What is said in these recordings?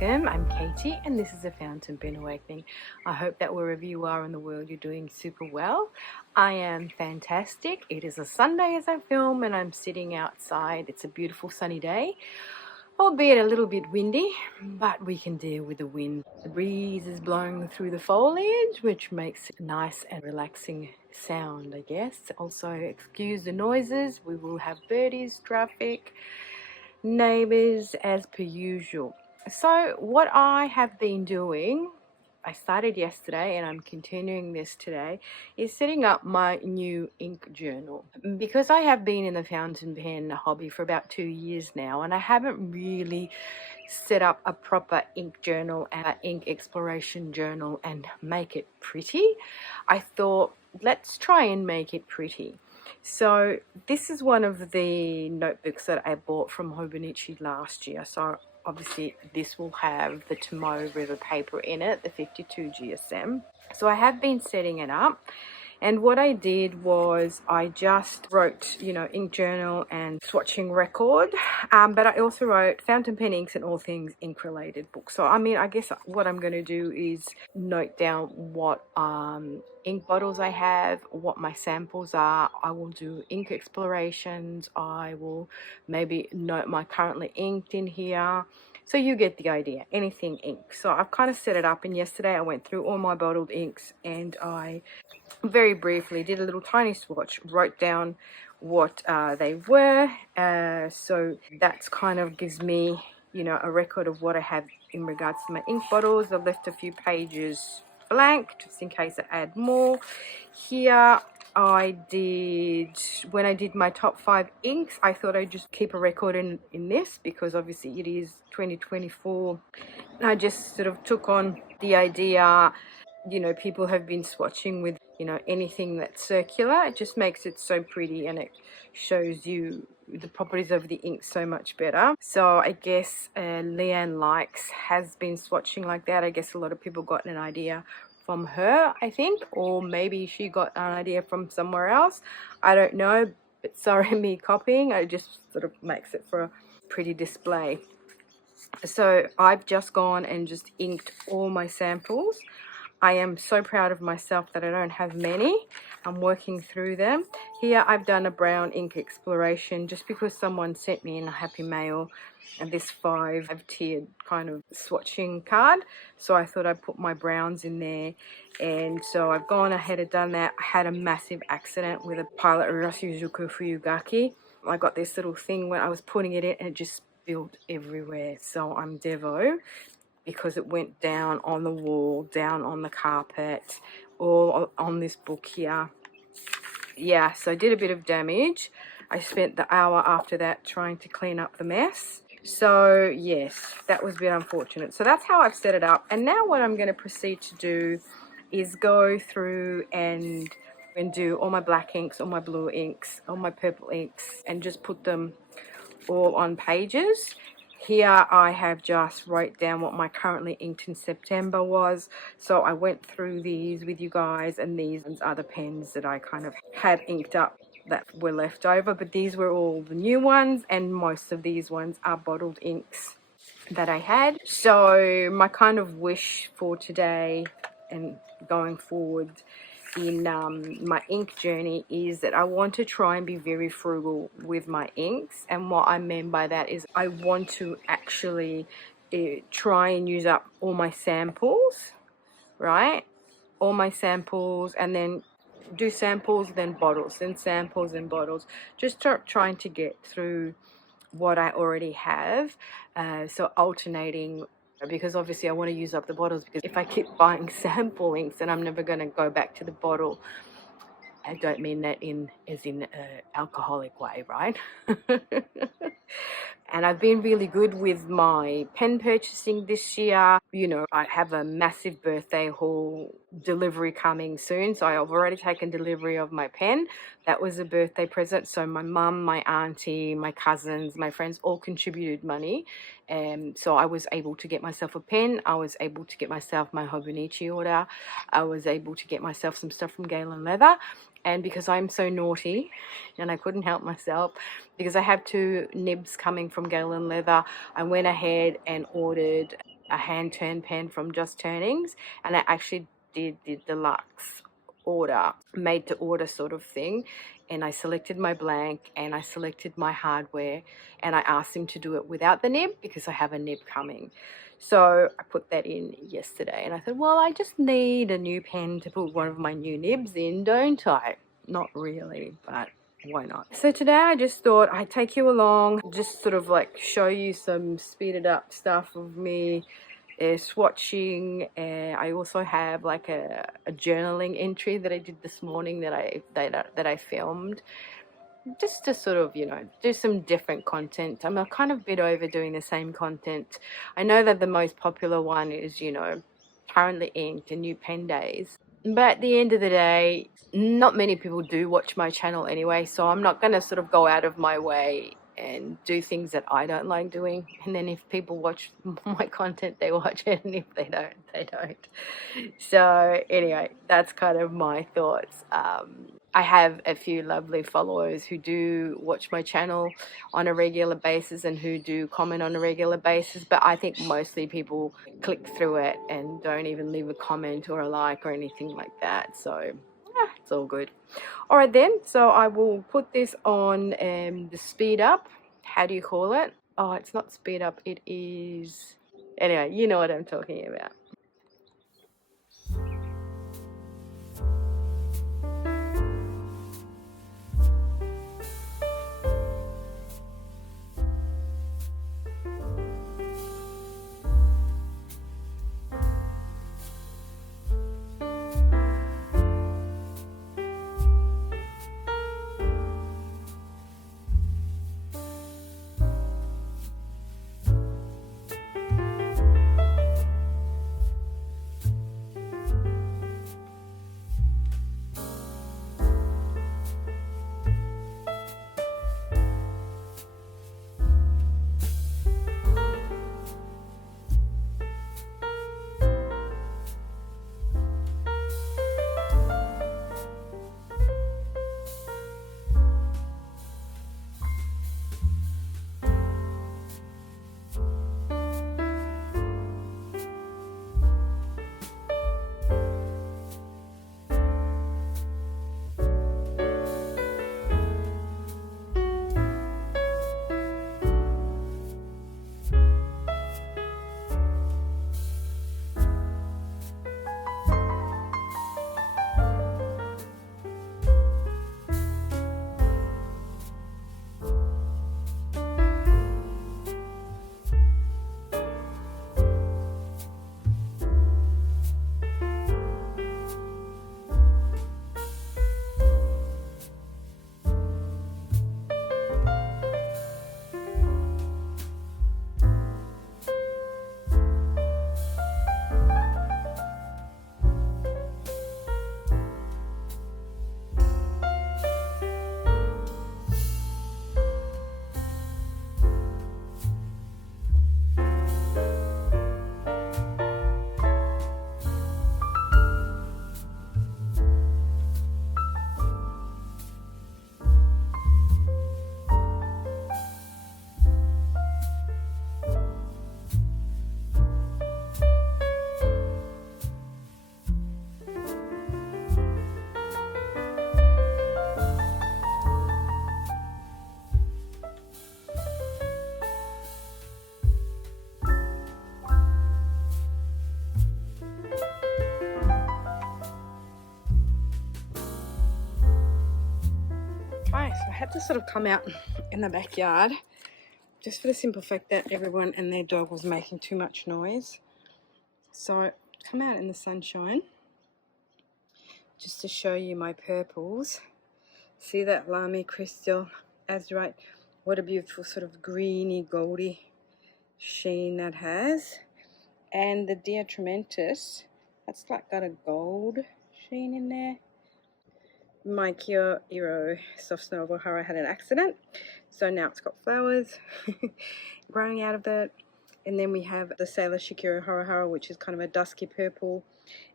welcome. I'm Katie and this is a Fountain Pen Awakening. I hope that wherever you are in the world you're doing super well. I am fantastic. It is a Sunday as I film and I'm sitting outside. It's a beautiful sunny day, albeit a little bit windy, but we can deal with the wind. The breeze is blowing through the foliage, which makes a nice and relaxing sound, I guess. Also, excuse the noises. We will have birdies, traffic, neighbors as per usual. So what I have been doing, I started yesterday and I'm continuing this today, is setting up my new ink journal. Because I have been in the fountain pen hobby for about 2 years now and I haven't really set up a proper ink journal and an ink exploration journal and make it pretty, I thought let's try and make it pretty. So this is one of the notebooks that I bought from Hobonichi last year. So obviously this will have the Tomoe River paper in it, the 52 GSM. So I have been setting it up. And what I did was I just wrote, ink journal and swatching record. But I also wrote fountain pen inks and all things ink related books. So, I guess what I'm going to do is note down what ink bottles I have, what my samples are. I will do ink explorations. I will maybe note my currently inked in here. So you get the idea, anything ink. So I've kind of set it up, and yesterday I went through all my bottled inks and I very briefly did a little tiny swatch, wrote down what they were. So that's kind of gives me, a record of what I have in regards to my ink bottles. I've left a few pages blank just in case I add more. Here I did, when I did my top 5 inks, I thought I'd just keep a record in this because obviously it is 2024. I just sort of took on the idea, people have been swatching with, anything that's circular. It just makes it so pretty and it shows you the properties of the ink so much better. So I guess Leanne Likes has been swatching like that. I guess a lot of people got an idea from her, I think, or maybe she got an idea from somewhere else. I don't know, but sorry me copying. It just sort of makes it for a pretty display. So I've just gone and just inked all my samples. I am so proud of myself that I don't have many. I'm working through them. Here I've done a brown ink exploration just because someone sent me in a happy mail and this 5-tiered kind of swatching card. So I thought I'd put my browns in there. And so I've gone ahead and done that. I had a massive accident with a Pilot Urasuzuku Fuyugaki. I got this little thing when I was putting it in and it just spilled everywhere. So I'm devo, because it went down on the wall, down on the carpet, all on this book here. Yeah, so I did a bit of damage. I spent the hour after that trying to clean up the mess. So yes, that was a bit unfortunate. So that's how I've set it up. And now what I'm going to proceed to do is go through and do all my black inks, all my blue inks, all my purple inks, and just put them all on pages. Here I have just wrote down what my currently inked in September was. So I went through these with you guys, and these are the pens that I kind of had inked up that were left over. But these were all the new ones, and most of these ones are bottled inks that I had. So my kind of wish for today and going forward in my ink journey is that I want to try and be very frugal with my inks. And what I mean by that is I want to actually try and use up all my samples, right? All my samples, and then do samples, then bottles, then samples and bottles. Just trying to get through what I already have. So alternating, because obviously I want to use up the bottles, because if I keep buying sample inks then I'm never going to go back to the bottle. I don't mean that as in alcoholic way, right? And I've been really good with my pen purchasing this year. I have a massive birthday haul delivery coming soon. So I've already taken delivery of my pen. That was a birthday present. So my mum, my auntie, my cousins, my friends all contributed money. And so I was able to get myself a pen. I was able to get myself my Hobonichi order. I was able to get myself some stuff from Galen Leather. And because I'm so naughty and I couldn't help myself, because I have 2 nibs coming from Galen Leather, I went ahead and ordered a hand turn pen from Just Turnings, and I actually did the deluxe order, made to order sort of thing, and I selected my blank and I selected my hardware, and I asked him to do it without the nib because I have a nib coming. So I put that in yesterday, and I thought, well, I just need a new pen to put one of my new nibs in, don't I? Not really, but why not? So today I just thought I'd take you along, just sort of like show you some speeded up stuff of me swatching. And I also have like a journaling entry that I did this morning that I filmed, just to sort of, you know, do some different content. I'm a kind of bit over doing the same content. I know that the most popular one is, you know, currently inked and new pen days, but at the end of the day, not many people do watch my channel anyway, so I'm not going to sort of go out of my way and do things that I don't like doing. And then if people watch my content, they watch it, and if they don't, they don't. So anyway, that's kind of my thoughts. I have a few lovely followers who do watch my channel on a regular basis and who do comment on a regular basis, but I think mostly people click through it and don't even leave a comment or a like or anything like that. So it's all good. All right then, so I will put this on the speed up. How do you call it? Oh, it's not speed up, it is, anyway, you know what I'm talking about. Right, so I had to sort of come out in the backyard just for the simple fact that everyone and their dog was making too much noise. So come out in the sunshine just to show you my purples. See that Lamy Crystal Azurite? What a beautiful sort of greeny goldy sheen that has. And the Diatramentis, that's like got a gold sheen in there. My Kia Iro Soft Snow O'Hara had an accident, so now it's got flowers growing out of that. And then we have the Sailor Shikira Hara, which is kind of a dusky purple,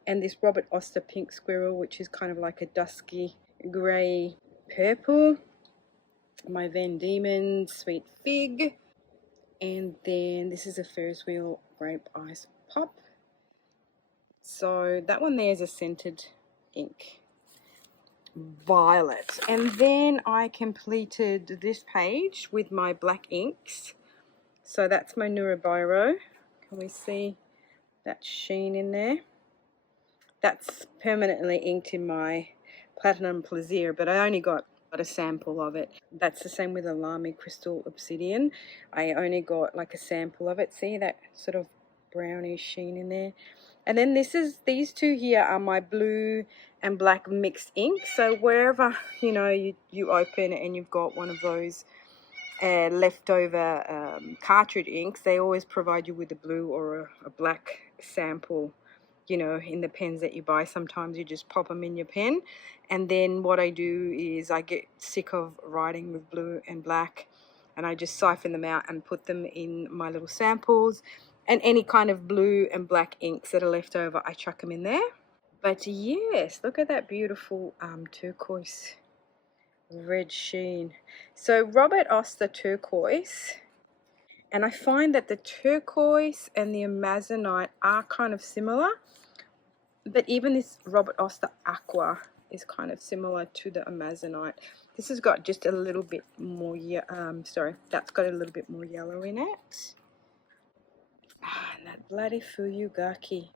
and this Robert Oster Pink Squirrel, which is kind of like a dusky grey purple. My Van Diemen Sweet Fig, and then this is a Ferris Wheel Grape Ice Pop. So that one there is a scented ink. Violet. And then I completed this page with my black inks. So that's my Nuribiro. Can we see that sheen in there? That's permanently inked in my Platinum Plaisir, but I only got a sample of it. That's the same with Alami Crystal Obsidian. I only got like a sample of it. See that sort of brownish sheen in there? And then these two here are my blue and black mixed ink. So wherever, you know, you open and you've got one of those leftover cartridge inks, they always provide you with a blue or a black sample, you know, in the pens that you buy. Sometimes you just pop them in your pen. And then what I do is I get sick of writing with blue and black, and I just siphon them out and put them in my little samples. And any kind of blue and black inks that are left over, I chuck them in there. But yes, look at that beautiful turquoise red sheen. So Robert Oster turquoise, and I find that the turquoise and the amazonite are kind of similar, but even this Robert Oster aqua is kind of similar to the amazonite. This has got just a little bit more, that's got a little bit more yellow in it. And that bloody Fuyugaki,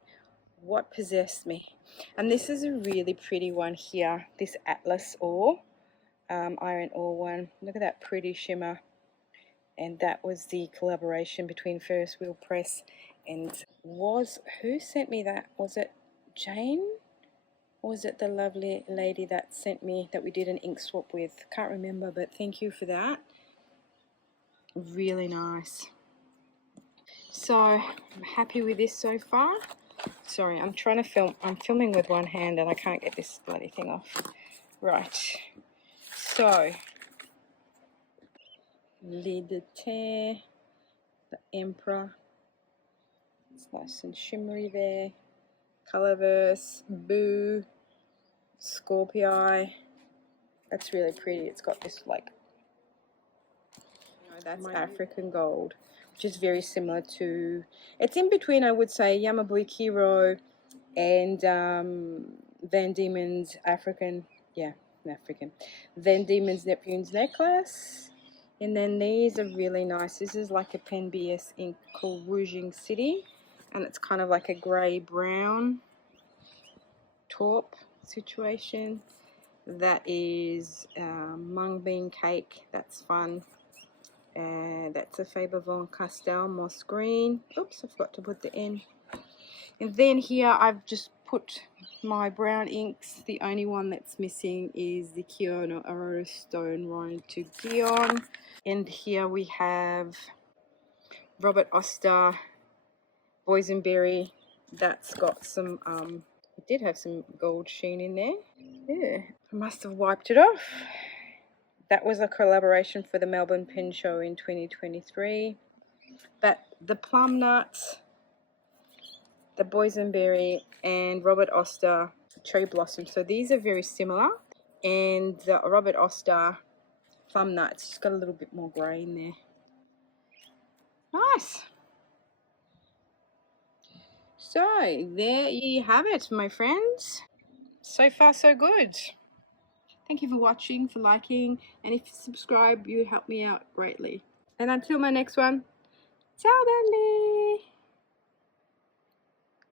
what possessed me? And this is a really pretty one here, this Atlas ore, iron ore one. Look at that pretty shimmer. And that was the collaboration between Ferris Wheel Press and who sent me that? Was it Jane? Or was it the lovely lady that sent me, that we did an ink swap with? Can't remember, but thank you for that. Really nice. So I'm happy with this so far. Sorry, I'm trying to film. I'm filming with one hand and I can't get this bloody thing off. Right. So, Lit de Terre, the Emperor. It's nice and shimmery there. Colorverse, Boo, Scorpii. That's really pretty. It's got this like, you know, that's African gold, which is very similar to, it's in between, I would say, Yamabui Kiro and Van Diemen's African, Van Diemen's Neptune's necklace. And then these are really nice. This is like a Pen BS ink called Rouging City, and it's kind of like a grey brown taupe situation. That is mung bean cake. That's fun. And that's a Faber Von Castell moss green. Oops, I forgot to put the N. And then here I've just put my brown inks. The only one that's missing is the Kiono Aurora Stone Rind to Gion. And here we have Robert Oster Boysenberry. That's got some, it did have some gold sheen in there. Yeah, I must have wiped it off. That was a collaboration for the Melbourne Pen Show in 2023. But the Plum Nuts, the Boysenberry, and Robert Oster Cherry Blossom. So these are very similar. And the Robert Oster Plum Nuts, just got a little bit more grey in there. Nice. So there you have it, my friends. So far so good. Thank you for watching, for liking, and if you subscribe, you help me out greatly. And until my next one, ciao belli!